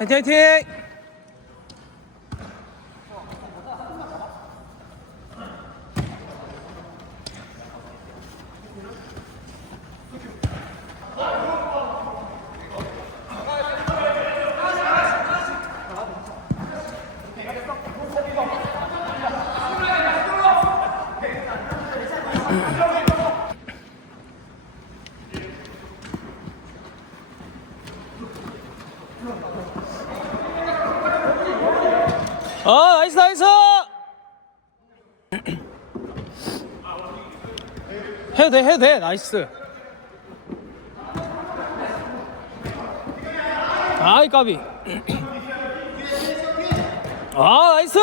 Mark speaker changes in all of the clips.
Speaker 1: 화이팅 화이팅! 아 나이스 나이스! 해도 돼 해도 돼. 나이스. 아이 까비. 아 나이스.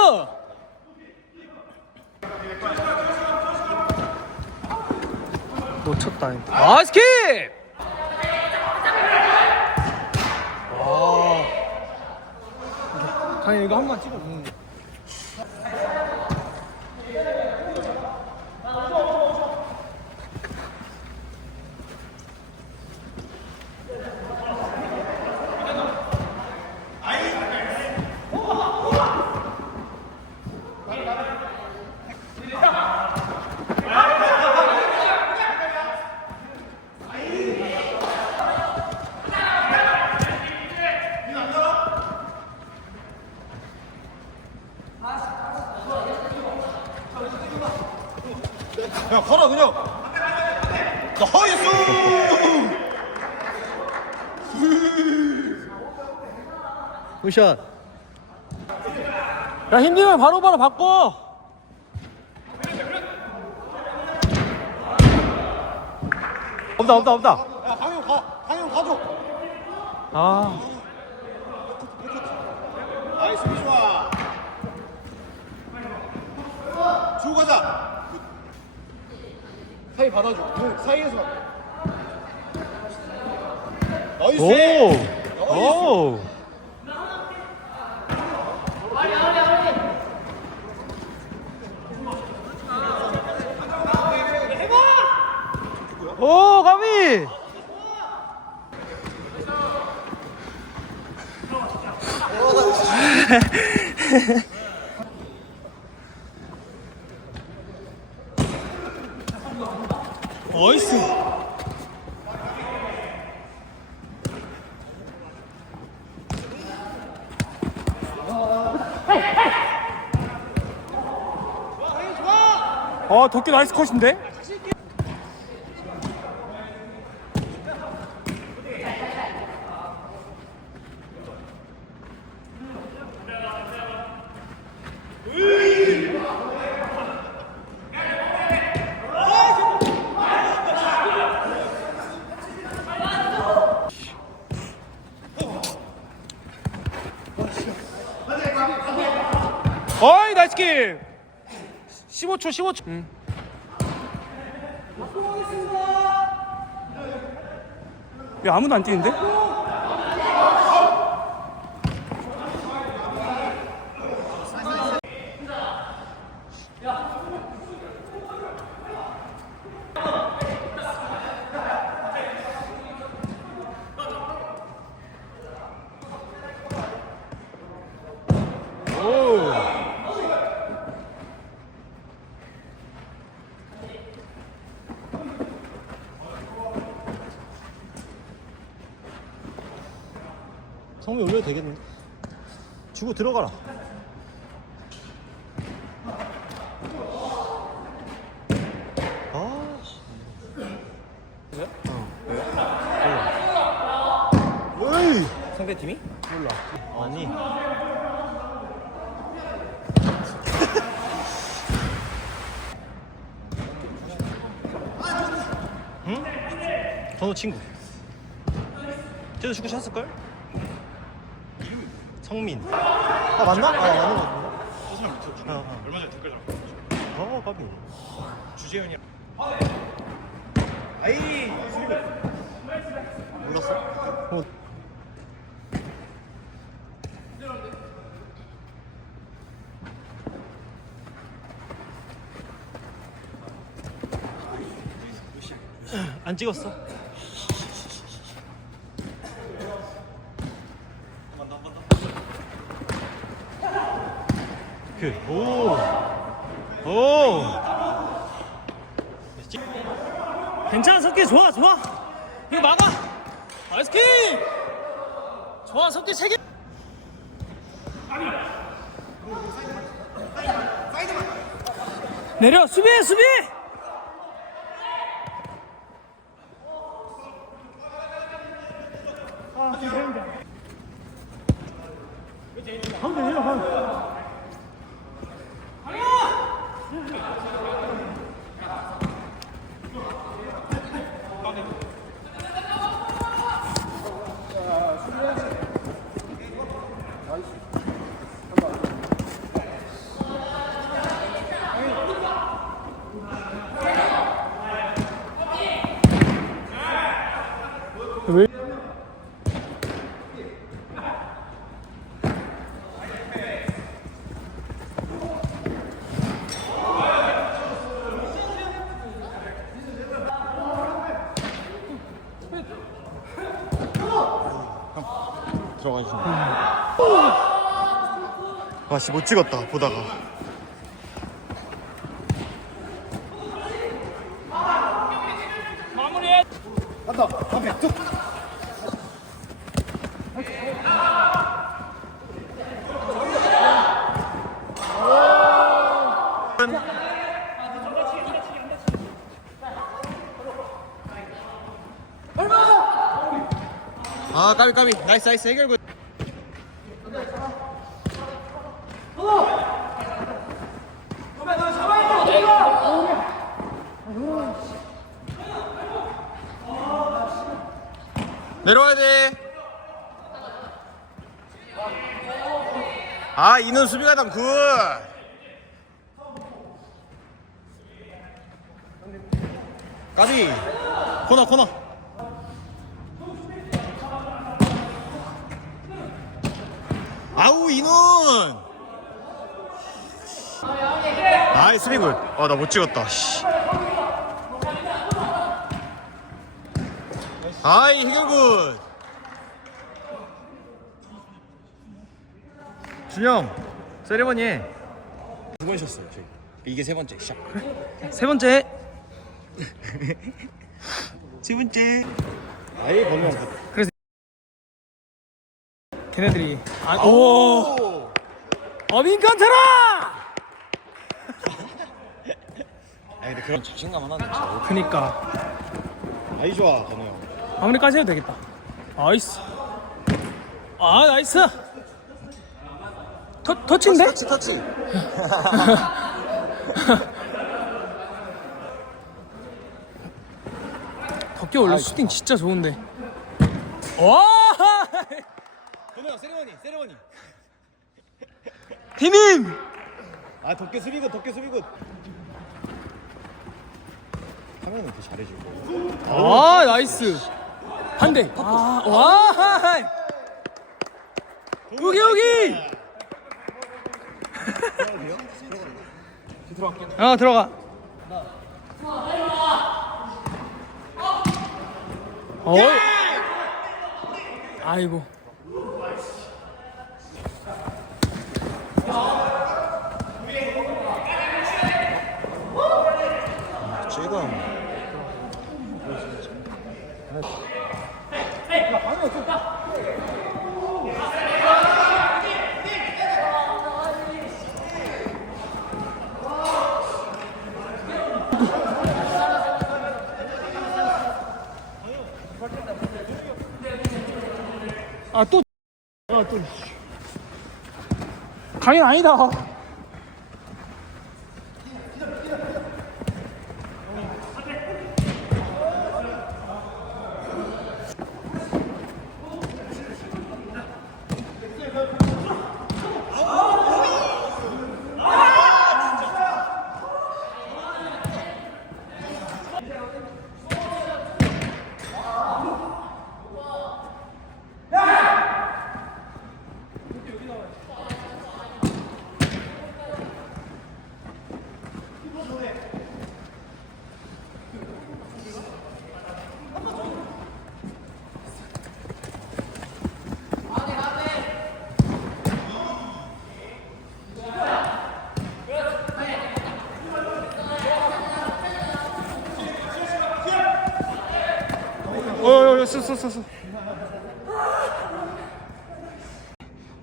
Speaker 1: 놓쳤다 아 스킵! 와 강현 이거 한 번 찍어 음.
Speaker 2: 야 걸어 그냥. 나이스
Speaker 1: 굿샷 야 힘들면 바로바로 바꿔. 없다 없다 없다.
Speaker 2: 야 강현 가 강현 가줘.
Speaker 1: 아.
Speaker 2: 나이스 좋아. 주고 가자. 사이 받아줘. 그 사이에서. 나이스.
Speaker 1: 오! 오! 어이스. 어, 덕기 나이스 컷인데? 어이, 나이스 킬! 15초, 15초. 응. 야, 아무도 안 뛰는데? 오.
Speaker 2: 성미 올려도 되겠네 주고 들어가라 아 씨. 왜? 어 왜? 에이
Speaker 1: 상대 팀이?
Speaker 2: 몰라 아니 응? 전호 친구 쟤도 축구 쳤을걸? 성민 아 맞나? 아 맞는 거 같은데
Speaker 3: 저 사람 밑으로 주
Speaker 2: 어, 어.
Speaker 3: 얼마 전에 두개 잡았어.
Speaker 2: 어 까비
Speaker 3: 주재현이
Speaker 2: 몰랐어? 어. 안 찍었어?
Speaker 3: 한번 더, 한 번 더.
Speaker 2: 그, 오. 오.
Speaker 1: 괜찮아 석기. 좋아 좋아. 이거 막아. 나이스 킥 좋아 석기 세 개. 내려 수비해 수비
Speaker 2: 들어가 주네. 아씨 못 찍었다 보다가.
Speaker 1: 마무리해
Speaker 2: 아 까비 까비 나이스 나이스 해결 내려와야 돼. 아 이는 수비가 당 굿. 까비 코너 코너. 아우 이눈 아이 스리굿 어나 못 찍었다 씨. 아이 해결굿 준영 세리머니 해.
Speaker 3: 두번 쉬었어요 저희 이게 세 번째 시작.
Speaker 1: 세 번째
Speaker 3: 세 번째.
Speaker 2: 아이 범용
Speaker 1: 걔네들이 아, 오! 어민간테라
Speaker 2: 아니 근데 그런 자신감 하나는 진짜
Speaker 1: 그니까.
Speaker 2: 아이 좋아 건우 형
Speaker 1: 마무리까지 해도 되겠다. 나이스. 아 나이스. 터, 터치인데?
Speaker 2: 터치 터치.
Speaker 1: 덕기 원래 슈팅 진짜 좋은데. 와!
Speaker 2: 건우 형 세리머니 세리머니.
Speaker 1: 디님
Speaker 2: 아 덕계 수비굿 덕계 수비굿 하면은 더 잘해주고.
Speaker 1: 아 나이스 반대. 아 와. 여기 여기 어 들어가. 어? 아이고 아또. 아또. 강인 아니다 쏘쏘쏘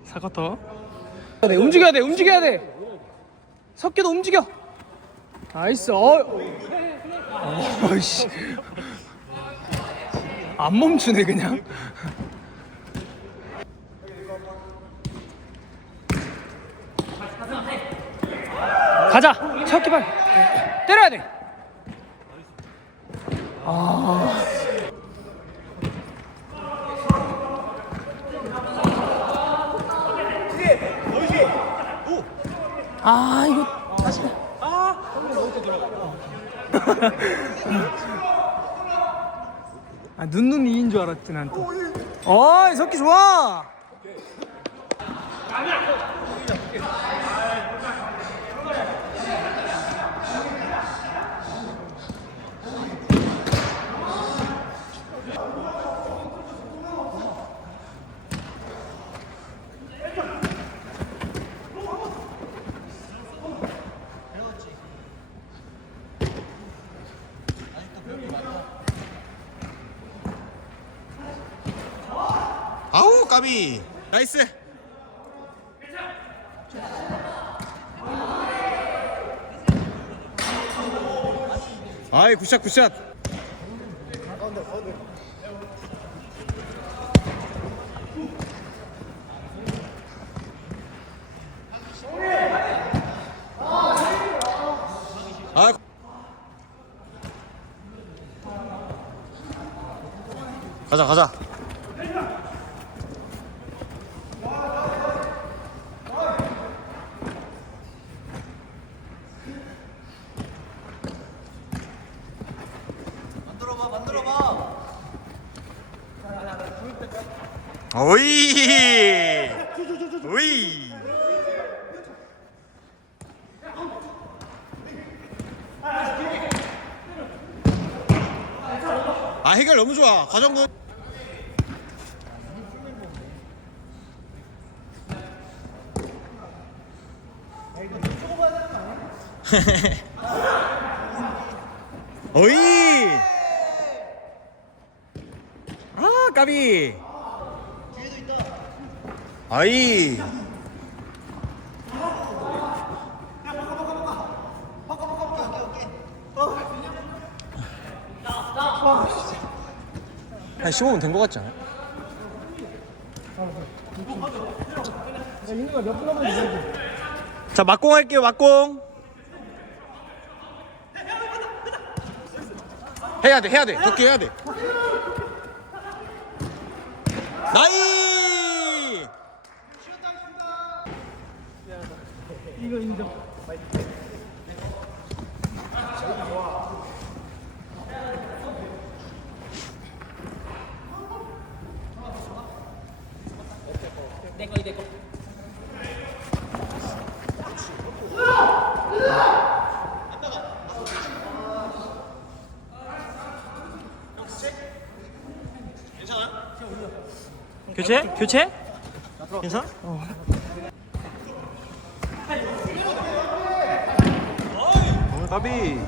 Speaker 1: 사과터 네, 움직여야 돼 움직여야 돼. 석기도 움직여. 나이스. 어. 어이씨. 안 멈추네 그냥 가자 석기 빨리 때려야 돼 아 이거 다시. 아 눈눈 이인 줄 알았지 난 또 어이 석기 좋아
Speaker 2: 아우 까비. 나이스. 아이 굿샷 굿샷 아 가자 가자 오이. 오이. 아 해결 너무 좋아. 과정군 오이. 아 까비 아이.
Speaker 3: 한 15분 된거 같지 않아?
Speaker 2: 자 막공 할게요 막공. 해야 돼 해야 돼. 도끼 해야 돼. 나이
Speaker 1: 교체? 교체? 괜찮아?
Speaker 3: 까비.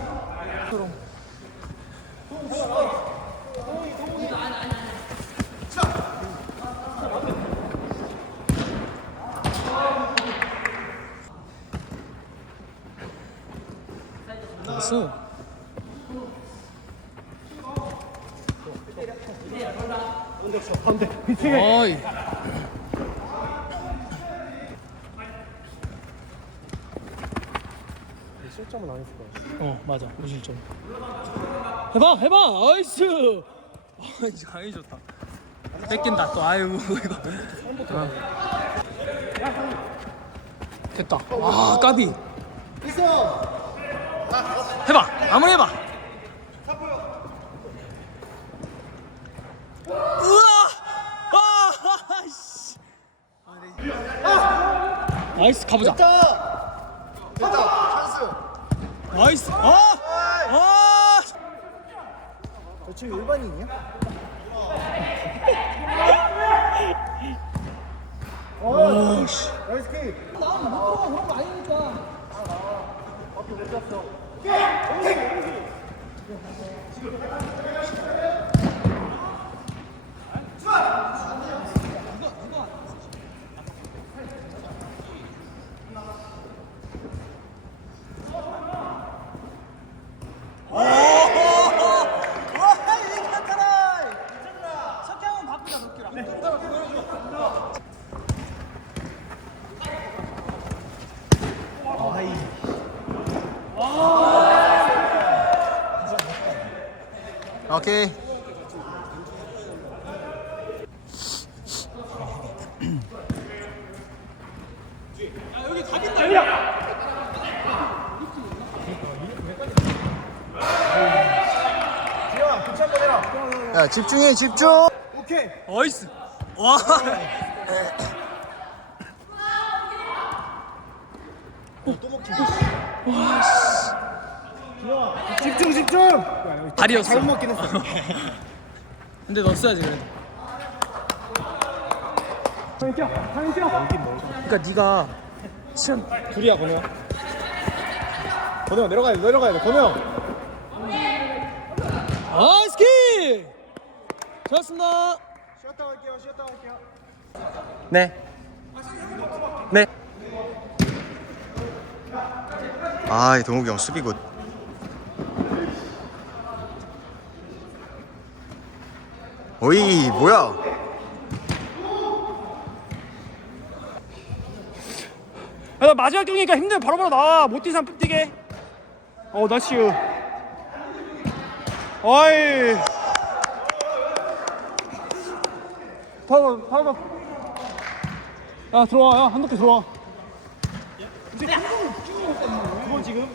Speaker 1: 나이스 어이
Speaker 3: 실점은 안 했을 거야.
Speaker 1: 어. 맞아. 무실점. 해봐 해봐! 나이스! 아 이제 강이 좋다. 뺏긴다 또. 아유 이거. 어. 됐다. 아 까비. 해봐. 마무리 해봐. 우와! 아 씨. 나이스 가보자 나이스 아! 아!
Speaker 3: 너 지금 일반인이야?
Speaker 1: 오 씨
Speaker 3: 나이스 킥.
Speaker 2: 오케이.
Speaker 3: 지영아 교체 한 번 해라
Speaker 2: 야 집중해 집중.
Speaker 3: 오케이
Speaker 1: 어이스. 와.
Speaker 3: 또 먹힌 지영아 집중 집중
Speaker 1: 다리였어.
Speaker 3: 잘못 먹긴 했어
Speaker 1: 근데 넣었어야지 그래도. 그러니까 네가 참
Speaker 3: 둘이야 건우야 건우야 내려가야 돼 내려가야 돼 건우야
Speaker 1: 아 스키. 좋았습니다.
Speaker 3: 쉬었다 갈게요 쉬었다 갈게요
Speaker 1: 네. 네.
Speaker 2: 아, 이 동욱이 형 수비 굿. 오이, 뭐야?
Speaker 1: 야, 나 마지막 경기니까 힘들면 바로바로 나와. 못 뛰는 사람 푹 뛰게. 어, 나이스. 어이. 파워, 파워. 야, 들어와. 야, 한 덕기 들어와.
Speaker 3: 그건 지금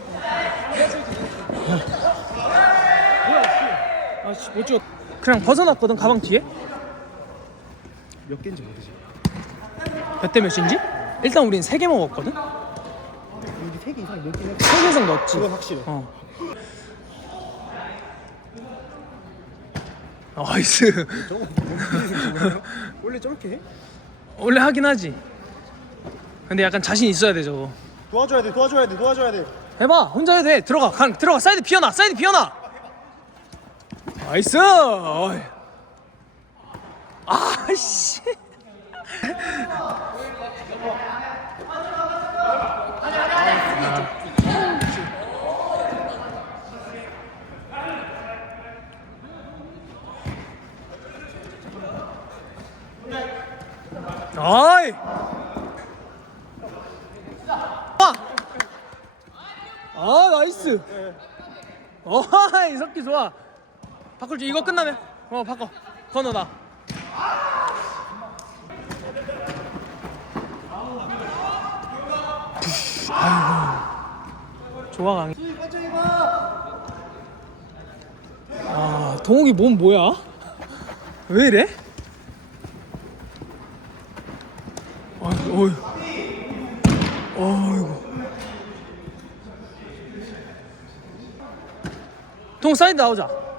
Speaker 1: 아, 씨, 못 찍었. 그냥 벗어났거든, 가방 뒤에.
Speaker 3: 몇 개인지 모르지
Speaker 1: 몇 대 몇인지? 일단 우린 세 개 먹었거든.
Speaker 3: 우리 세개 이상 넣긴 했어
Speaker 1: 세개 이상 넣었지.
Speaker 3: 그건 확실해
Speaker 1: 어. 나이스.
Speaker 3: 저거 원래 저렇게 해?
Speaker 1: 원래 하긴 하지. 근데 약간 자신 있어야 돼 저거.
Speaker 3: 도와줘야 돼 도와줘야 돼 도와줘야 돼
Speaker 1: 해봐. 혼자 해도 돼. 들어가. 가, 들어가. 사이드 비워놔. 사이드 비워놔. 나이스. 어이. 아 씨. 아이. 아. 아 나이스. 어, 이 석기 좋아. 바꿀 줄 이거 끝나면 어 바꿔. 건너다. 아이고. 좋아 강이. 아 동욱이 몸 뭐야? 왜 이래? 아, 어이. 어이구. 동 사이드 나오자.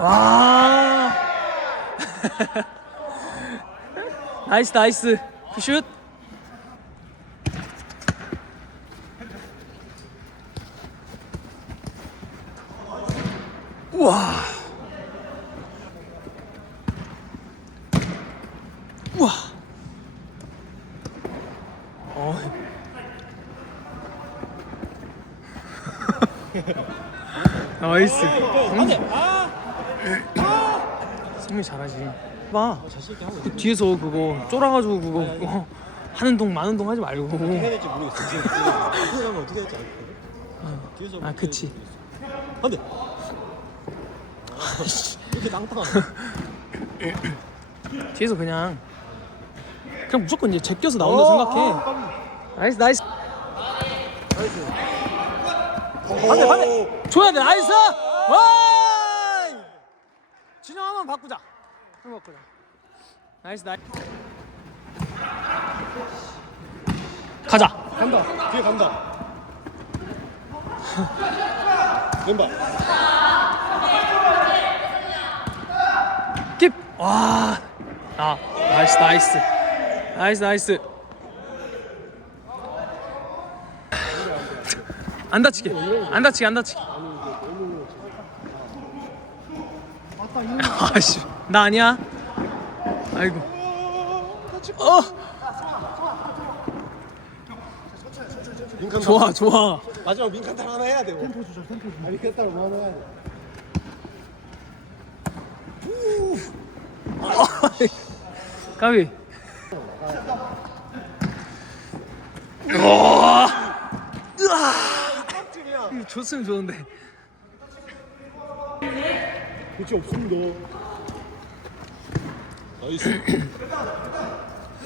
Speaker 1: 와. 나이스 나이스. 굿슛. 우와. 우와. 어. 나이스. 승민 잘하지. 봐. 그 뒤에서 그거 쫄아가지고 그거 그거 하는 동 마는 동 하지 말고.
Speaker 3: 해야 될지 모르겠어 지금 앞으로 가면 어떻게 될지 알거든 뒤에서
Speaker 1: 아 그치.
Speaker 3: 안돼 이렇게 낭떠가
Speaker 1: 뒤에서 그냥 그냥 무조건 이제 제껴서 나온다 생각해. 나이스 나이스. 반대 반대. 줘야 돼 나이스. 와. 진영 한번 바꾸자. 바꾸자. 나이스 나이스. 가자.
Speaker 3: 간다 뒤에 간다 왼발
Speaker 1: 킵. 와. 아 나이스 나이스. 나이스 나이스. 안 다치게. 안 다치게 안 다치게. 아씨 나 아니야 아이고 어
Speaker 3: 민칸
Speaker 1: 좋아 좋아
Speaker 3: 마지막 민칸 탈 하나 해야 돼. 템포 조절 템포 조절. 아, 민칸 탈뭐 하나 해야 돼.
Speaker 1: 까비 우와. 으아. 이거 줬으면 좋은데
Speaker 3: 그치 없습니다. 나이스.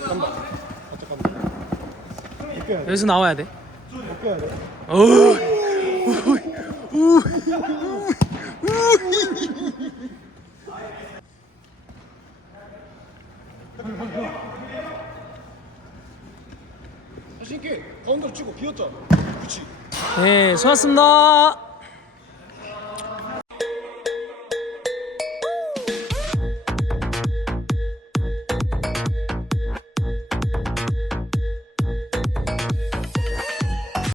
Speaker 3: 간다. 바짝 간다. 돼.
Speaker 1: 여기서 나와야 돼
Speaker 3: 바뀌어야 돼.
Speaker 1: 어우.
Speaker 3: 자신 있게 가운데로 치고 비었잖아. 그치.
Speaker 1: 네 수고하셨습니다